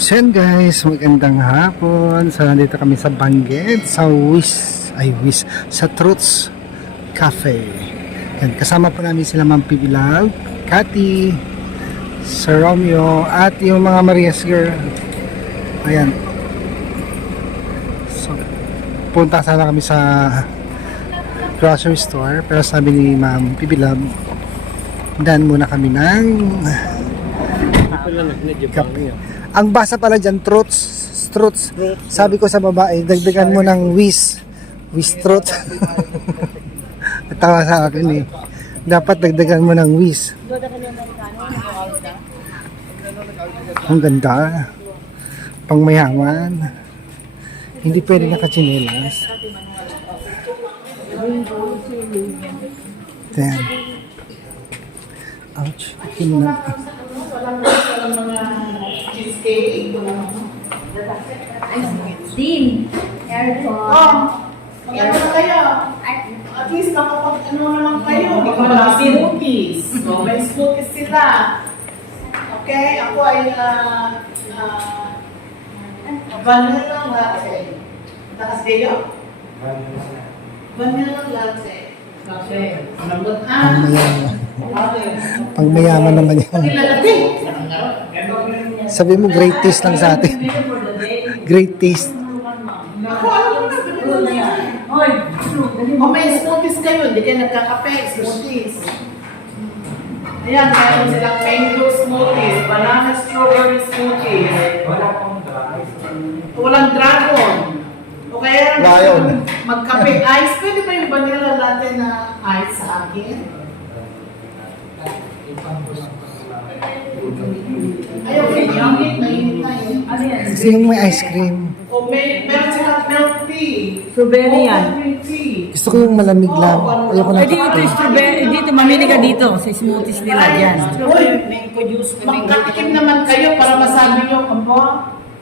So yan guys, magandang hapon. So nandito kami sa Bangged, sa sa Truths Cafe. Yan, kasama po namin sila Ma'am Pibilag, Cathy, Sir Romeo, at yung mga Marias girl. Ayan. So, punta sana kami sa grocery store, pero sabi ni Ma'am Pibilag, dan muna kami ng kape. Ang basa pala dyan, Truths. Sabi ko sa babae, dagdagan mo ng Wiz Truth. Tawa sa akin eh. Dapat dagdagan mo ng Wiz. Ang ganda. Pang mayaman. Hindi pwede nakachinelas. Damn. Ouch. Din, aircon. Mag-ano na kayo? At least nakapag-ano naman kayo. Hindi ko na smoothies. So, may smoothies sila. Okay? Ako ay vanilla latte. Takas kayo? Vanilla latte. Okay. Lambot Pang mayaman naman yan. Sabi mo, great taste lang sa atin. Great taste. Ako, ano na yan? O may smoothies kayo, hindi kayo nagkakape, smoothies. Ayan, meron silang mango smoothies, banana strawberry smoothies. Walang dragon. O kaya magkape ice. Pwede ba yung vanilla latte na ice sa akin? Ayaw kayo, mainit na yun. Ano yan? Kasi yung may ice cream. O meron silang milk tea. Strawberry yan. Milk tea. Gusto ko yung malamig lang. Ayoko na. Pwede ito strawberry, dito mamili ka dito sa smoothies nila dyan. Uy, magkatikim naman kayo para masabi nyo, amo,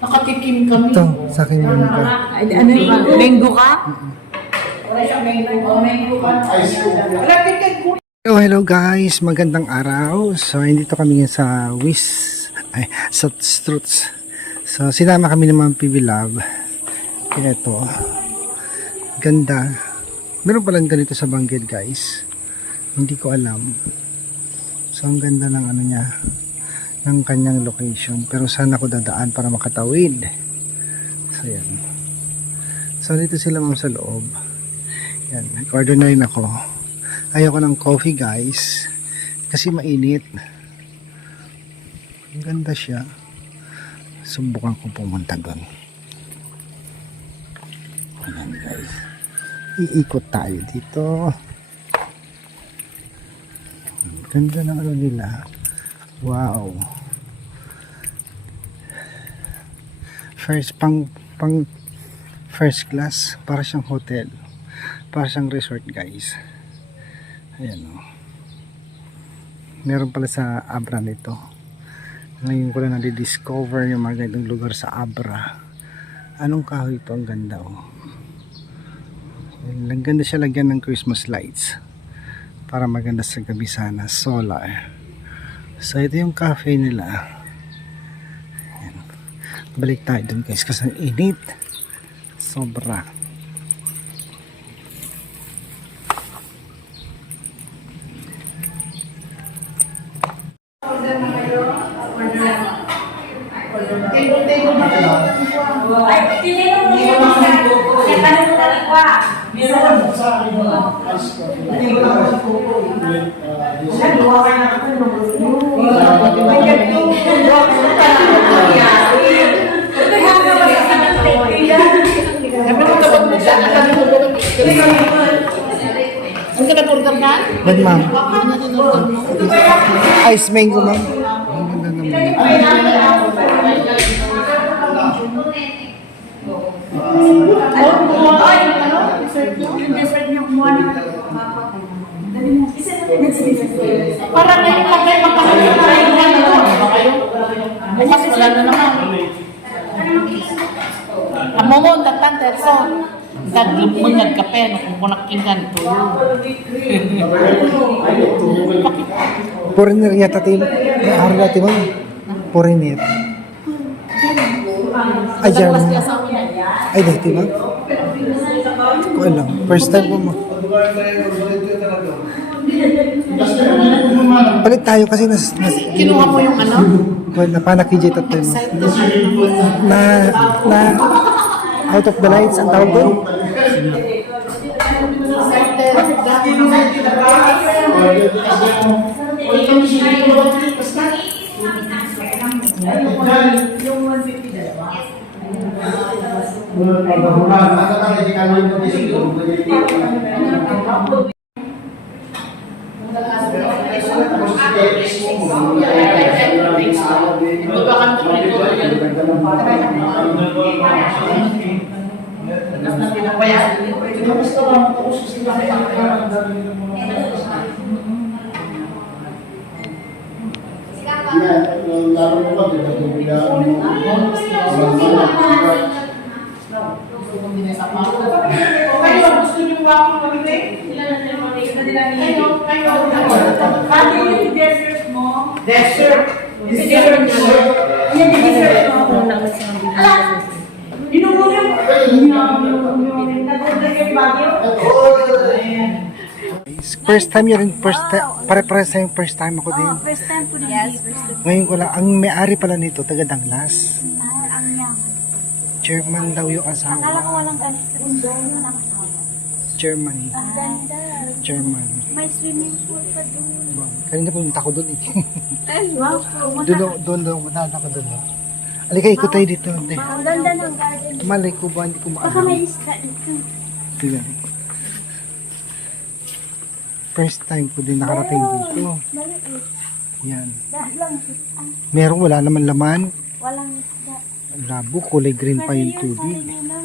nakatikim kami. Ito, sa akin yung ka. Ano yun? Mango ka? Hello guys, magandang araw. So, dito kami ngayon sa sa Truths. So, sinama kami ng mga PB Lab. Kaya ito, ganda. Meron palang ganito sa Bangged guys. Hindi ko alam. So, ang ganda ng ano niya, ng kanyang location. Pero saan ako dadaan para makatawid? So, yan. So, dito sila mga sa loob. Yan, nag-order na rin ako. Ayoko ng coffee guys kasi mainit. Ang ganda siya. Subukan ko pumunta doon. Ayan guys, iikot tayo dito. Ang ganda ng ano nila. Wow. Pang first class, para siyang hotel, para siyang resort guys. Ayan o. Meron pala sa Abra nito. Ngayon ko lang na-discover yung mga ganitong lugar sa Abra. Anong kahoy ito? Ang ganda o. Ang ganda siya lagyan ng Christmas lights. Para maganda sa gabi sana. Solar. So ito yung cafe nila. Ayan. Balik tayo dun guys kasi ang init. Sobra. Ay, pili mo muna yung mga. Kaya tanong mo tayo pa. Meron. Ang ka nag-order na? But ma'am, ice mango ma'am. Ang ganda naman. Yung dessert niyo kumuha na. Para ngayon lang kayo magkakaroon na rin na ito. Bukas wala na naman. Amo mo, tatan, terso. Taglim mo nagkape, kung kunakingan to. Foreigner yata tim. Araw natin ma'am. Foreigner. Ay, German. Kasi asawa niya. Ay, dito ba? Ko alam. First time ko mo. Palit tayo kasi Kinuha mo yung ano? napanakijit at tayo. Na out of the lights ang tawag doon. Kayo, gusto niyo wapo kami? Pati yung dessert mo. Dessert. Dessert mo. Yan yung dessert mo. Dinungo yung nagpunta yung bagyo. First time yun. Pare-pares tayong first time ako din. First time po din. Yes, first time. Ngayon ko lang, ang may-ari pala nito, taga Danglas. Ang yaman. German daw yung Akala ko asawa. walang ganito. Germany. Ang ganda. German. May swimming pool pa doon. Kanina pumunta ko doon eh. Ay, wow. Doon, madaan ako doon. Alika, ikot tayo dito. Hindi. Ang ganda ng garden. Malay ko ba, hindi ko Baka maalam. may isda dito. Tignan. First time ko din nakarating dito. Maliit. Yan. Dahil lang. Merong wala naman laman. Walang isda. Ang labo, kulay green pa yung Pwede tubig. yun, sabi nila.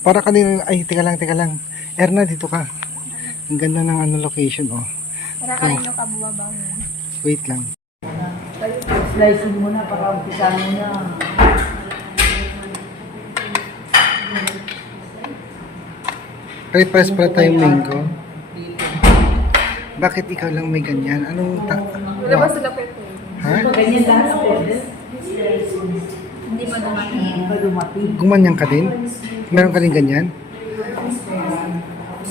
Para kanina, ay, teka lang. Erna, dito ka. Ang ganda ng ano location, oh. Para kanino ka bumaba mo. Wait lang. Slicing mo na para umpisan mo na. Pare-pares pala tayong mango. Bakit ikaw lang may ganyan? Anong Wala ba sila pwede? Ha? Ganyan lahat ang order. Hindi pa dumating. Hindi pa dumating. Gumanyan ka din? Meron ka din ganyan?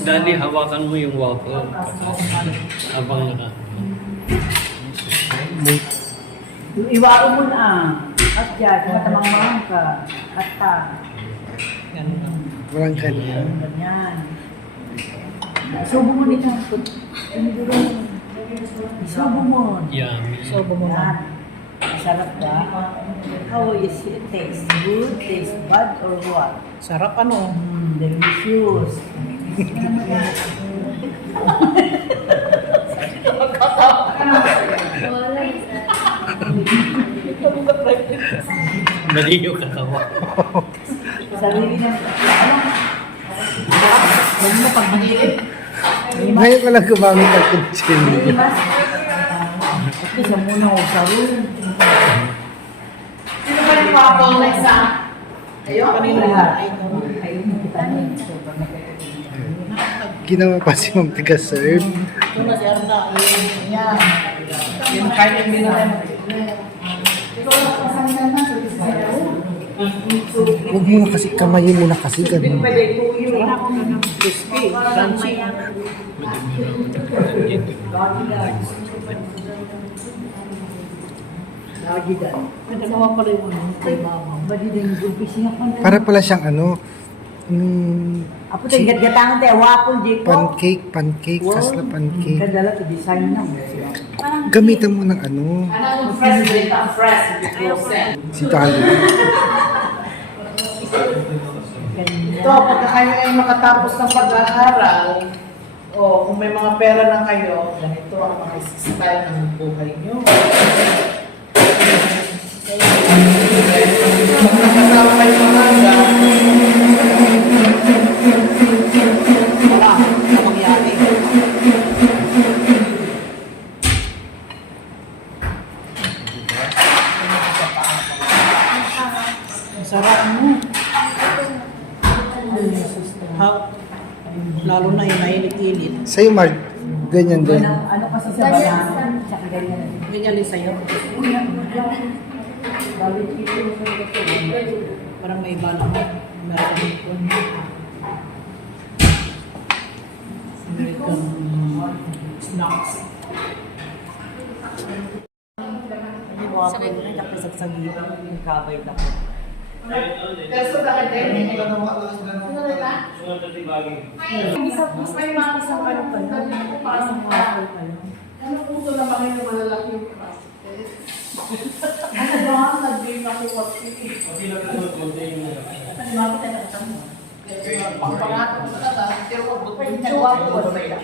Daddy, hawakan mo yung waffle habang naka. Wait. Iwaro mo na. At yan, katamang ka. At ta. Walang ganyan. Ganyan. Subo mo nito. Piniguro mo. Subo mo. Yummy. Subo mo na. Sarap ba? How is it taste? Good? Taste bad or what? Sarap ano? Delicious. Mali yung katawa. Sarili na. Huwag mo pag maliit. Ngayon ko lang gumamit ng kutsilyo. At least muna ako sa room. Sino ba yung waffle na isa? Ayun, kanina lahat. Ayun yung kita niya. Ginawa pa si Ma'am Tiga-serve. Ito na si Arna. Yan. Yung kain yung binala. Huwag mo na kasi, kamayin mo na kasi. Ganun. Crispy. Crunchy. Lagi dahil. Nagagawa pala yung ano kay mama. Badi din yung gulpis niya pa na. Para pala siyang ano, Apo tayo gatgatangan tayo. Wapol, Jake. pancake, kas na pancake. Kadala to design na. Gamitan mo ng ano, Anong fresh dito? Fresh. Frozen. si Talo. Ito, pagka kayo ay makatapos ng pag-aaral, o kung may mga pera na kayo, ganito ang mga style ng buhay nyo. Pag nakasama kayo ng manga, wala na mangyari. Ang sarap mo. Lalo na yung nainit-init. Sa'yo, Mark, ganyan din. Ano kasi sa banana? Tsaka ganyan. Ganyan din sa'yo. Parang may iba naman. Meron po. American snacks. Hindi mo ako rin nakasagsagi yung kabay na ko. Pero sa dahil din, ano na? May mga isang ano pa yun. Isang waffle pa yun. Ano puso na mga yung malalaking basket? Ano ba? Nag-game ako kasi. Pagpangato ko na lang, pero kung buto yung jowa ko, ano ba yan?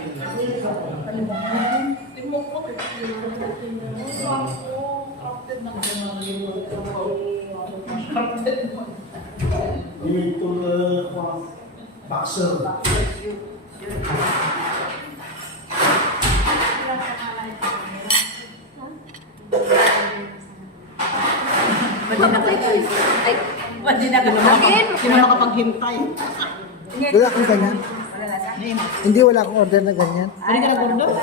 Timok ko, crafted na crafted mo. Ito boxer. Pwede na kalumagin. Sino makapaghintay? Wala akong ganyan. Hindi, wala akong order na ganyan. Ano ka nag-order?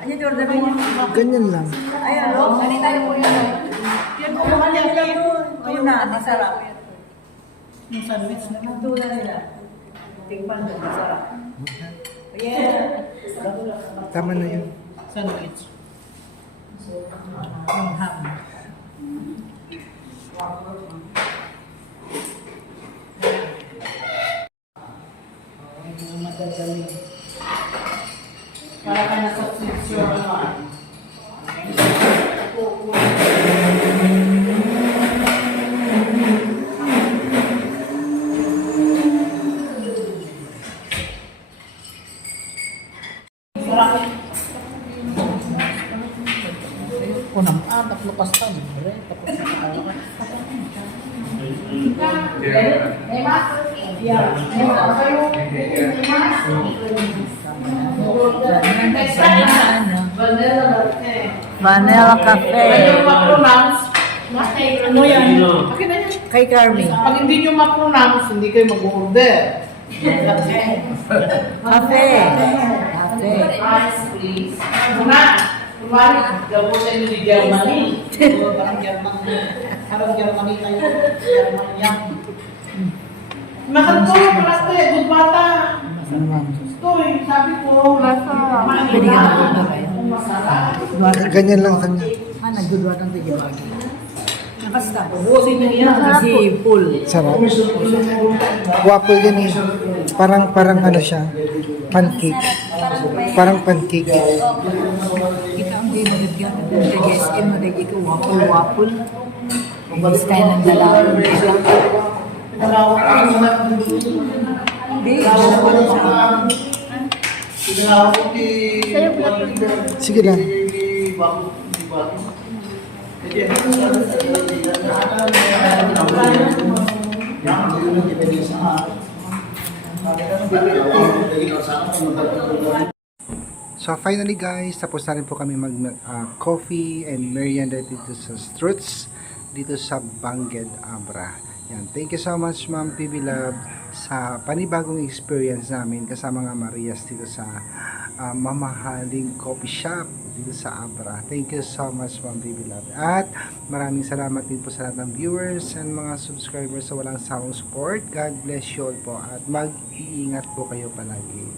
Ano yung order mo? Ganyan lang. Ay, ano? Ano tayo po yun? Yan po naman yan. Ayun na, masarap. Yung sandwich na. Nagtula nila. Tingnan mo, masarap. Yeah. Tama na yun. Sandwich. Yung ham. Madadali. Para ka nasa Switzerland. Unang tatlo pasta. Tapos Vanilla cafe. Ano ma-pronounce? Ano yan? Akin na yan. Kay Carmi. Pag hindi nyo ma-pronounce, hindi kayo mag-order. Cafe. Cafe. Ice, please. Muna. Kumari, gabutin nyo di Germany. Parang Germany. Parang Germany kayo. Germany. Mahal ko, palaste, good bata. Toy, sabi ko, Pwede ka na ba? Ganyan lang kanya. Nagdudwa ng tigibagi. Nakasta ko. Busin na yan. Kasi full. Sarap. Waffle din eh. Parang ano siya. Pancake. Parang pancake. Kita ang dinagyan. Nag-SM mo na dito. Waffle. Ibig tayo ng dalawang. Hindi. Sige lang. So finally guys, tapos na rin po kami mag coffee and merienda dito sa Struts, dito sa Bangged Abra. Yan. Thank you so much Ma'am PB Love sa panibagong experience namin kasama nga Marias dito sa mamahaling coffee shop dito sa Abra. Thank you so much Ma'am PB Love. At maraming salamat din po sa lahat ng viewers and mga subscribers sa walang sawang support. God bless you all po at mag-iingat po kayo palagi.